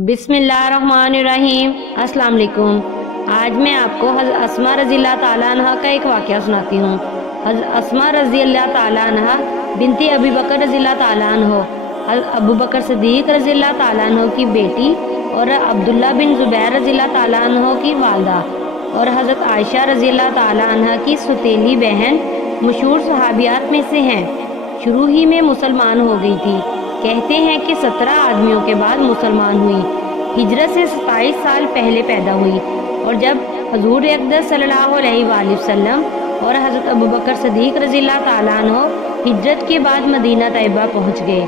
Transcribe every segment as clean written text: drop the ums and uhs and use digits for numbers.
बिस्मिल्लाहिर्रहमानिर्रहीम। अस्सलाम वालेकुम। आज मैं आपको हज़रत अस्मा रज़ी अल्लाह ताला अन्हा का एक वाक़या सुनाती हूँ। हज़रत अस्मा रज़ी अल्लाह ताला अन्हा बिनती अबू बकर रज़ी अल्लाह ताला अन्हो, अबू बकर सिद्दीक़ रज़ी अल्लाह ताला अन्हो की बेटी और अब्दुल्ला बिन ज़ुबैर रज़ी अल्लाह ताला अन्हो की वालदा और हज़रत आयशा रज़ी अल्लाह ताला अन्हा की सुतीली बहन मशहूर सहाबियात में से हैं। शुरू ही में मुसलमान हो गई थी। कहते हैं कि 17 आदमियों के बाद मुसलमान हुई। हिजरत से 27 साल पहले पैदा हुई और जब हजूर अक़दस सल्लल्लाहु अलैहि वसल्लम और हज़रत अबू बकर सिद्दीक़ रज़ी अल्लाह ताला अन्हो हिजरत के बाद मदीना तैयबा पहुँच गए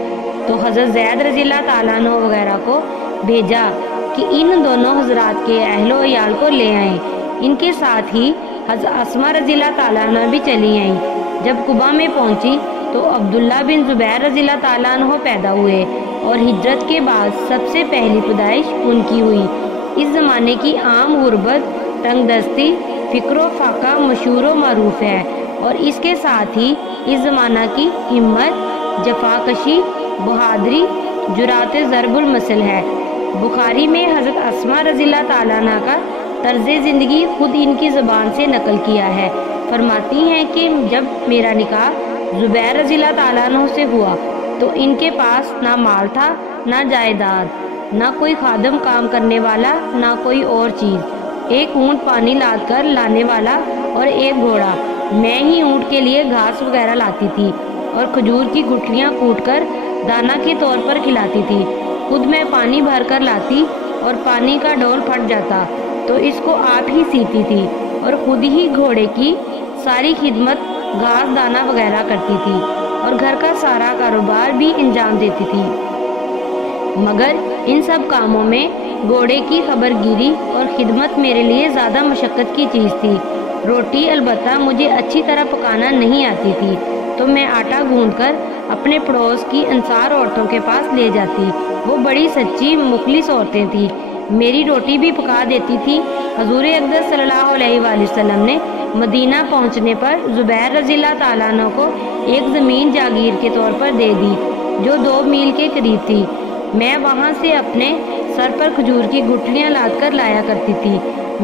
तो हज़रत ज़ैद रज़ी अल्लाह ताला अन्हो वगैरह को भेजा कि इन दोनों हजरात के अहलो अयाल को ले आएँ। इनके साथ ही हज़रत अस्मा रज़ी अल्लाह ताला अन्हा भी चली आईं। जब कुबा में पहुँची तो अब्दुल्ला बिन ज़ुबैर रज़ी अल्लाह ताला अन्हो पैदा हुए और हिजरत के बाद सबसे पहली पैदाइश उनकी हुई। इस ज़माने की आम गुर्बत, तंगदस्ती, फ़िक्र फाका मशहूर व मरूफ है और इसके साथ ही इस ज़माना की हिम्मत, जफाकशी, बहादरी, जुरात ज़रबुल मसल है। बुखारी में हज़रत अस्मा रज़ी अल्लाह ताला अन्हा का तर्ज़ ज़िंदगी खुद इनकी ज़बान से नकल किया है। फरमाती हैं कि जब मेरा निकाह ज़ुबैर रज़ी अल्लाह ताला अन्हु से हुआ तो इनके पास ना माल था, ना जायदाद, ना कोई खादम काम करने वाला, ना कोई और चीज़। एक ऊँट पानी लाद कर लाने वाला और एक घोड़ा। मैं ही ऊँट के लिए घास वगैरह लाती थी और खजूर की गुठलियाँ कूट कर दाना के तौर पर खिलाती थी। खुद मैं पानी भर कर लाती और पानी का डोल फट जाता तो इसको आप ही सीती थी और खुद ही घोड़े की सारी खिदमत, घास दाना वगैरह करती थी और घर का सारा कारोबार भी अंजाम देती थी। मगर इन सब कामों में घोड़े की खबरगिरी और खिदमत मेरे लिए ज़्यादा मशक्क़त की चीज़ थी। रोटी अलबत्ता मुझे अच्छी तरह पकाना नहीं आती थी तो मैं आटा गूंथकर अपने पड़ोस की अंसार औरतों के पास ले जाती। वो बड़ी सच्ची मुखलिस औरतें थीं, मेरी रोटी भी पका देती थी। हजूर अक़दस सल्लल्लाहु अलैहि वसल्लम ने मदीना पहुंचने पर ज़ुबैर रज़ी अल्लाह ताला अन्हु को एक ज़मीन जागीर के तौर पर दे दी जो 2 मील के करीब थी। मैं वहां से अपने सर पर खजूर की गुठलियाँ लाद कर लाया करती थी।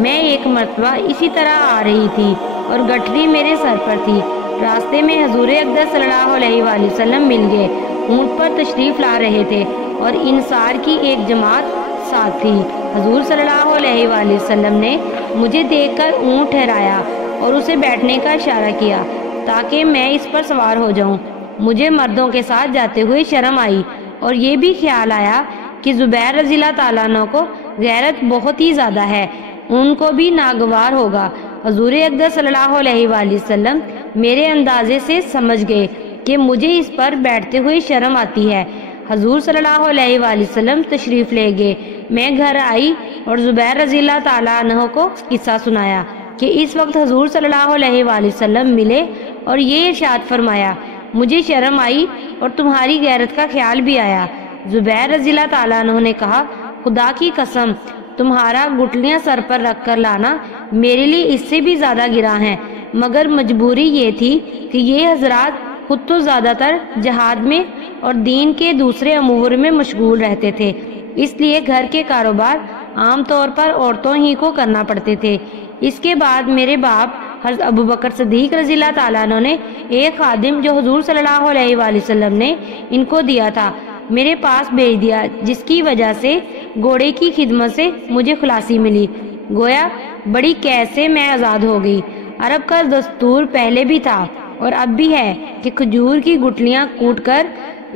मैं एक मरतबा इसी तरह आ रही थी और गठरी मेरे सर पर थी। रास्ते में हजूर अक़दस सल्लल्लाहु अलैहि वसल्लम मिल गए। ऊँट पर तशरीफ़ ला रहे थे और इंसार की एक जमात साथ थी। हजूर सल्लल्लाहु अलैहि वसल्लम ने मुझे देखकर ऊँट ठहराया और उसे बैठने का इशारा किया ताकि मैं इस पर सवार हो जाऊं। मुझे मर्दों के साथ जाते हुए शर्म आई और ये भी ख्याल आया कि ज़ुबैर रज़ी अल्लाह ताला अन्हु को गैरत बहुत ही ज़्यादा है, उनको भी नागवार होगा। हजूर अक़दस सल्लल्लाहु अलैहि वसल्लम मेरे अंदाजे से समझ गए कि मुझे इस पर बैठते हुए शर्म आती है। हजूर सल्लल्लाहु अलैहि वसल्लम तशरीफ़ ले गए। मैं घर आई और ज़ुबैर रज़ी अल्लाह ताला अन्हु को किस्सा सुनाया कि इस वक्त हजूर सल्लल्लाहु अलैहि वसल्लम मिले और ये इरशाद फरमाया, मुझे शर्म आई और तुम्हारी गैरत का ख्याल भी आया। ज़ुबैर रज़ी अल्लाह ताला अन्हु ने कहा, खुदा की कसम, तुम्हारा गुठलियाँ सर पर रख कर लाना मेरे लिए इससे भी ज़्यादा गिरा है। मगर मजबूरी ये थी कि ये हजरात खुद तो ज़्यादातर जहाद में और दीन के दूसरे अमूर में मशगूल रहते थे, इसलिए घर के कारोबार आम तौर पर औरतों ही को करना पड़ते थे। इसके बाद मेरे बाप हज़रत अबू बकर सिद्दीक़ रज़ी अल्लाह ताला अन्हु ने एक खादिम जो हुज़ूर सल्लल्लाहु अलैहि वसल्लम ने इनको दिया था मेरे पास भेज दिया, जिसकी वजह से घोड़े की खिदमत से मुझे खुलासी मिली। गोया बड़ी कैद से मैं आज़ाद हो गई। अरब का दस्तूर पहले भी था और अब भी है कि खजूर की गुठलियाँ कूट कर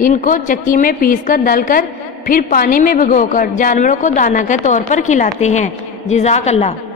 इनको चक्की में पीस कर दल कर फिर पानी में भिगोकर जानवरों को दाना के तौर पर खिलाते हैं। जज़ाकल्लाह।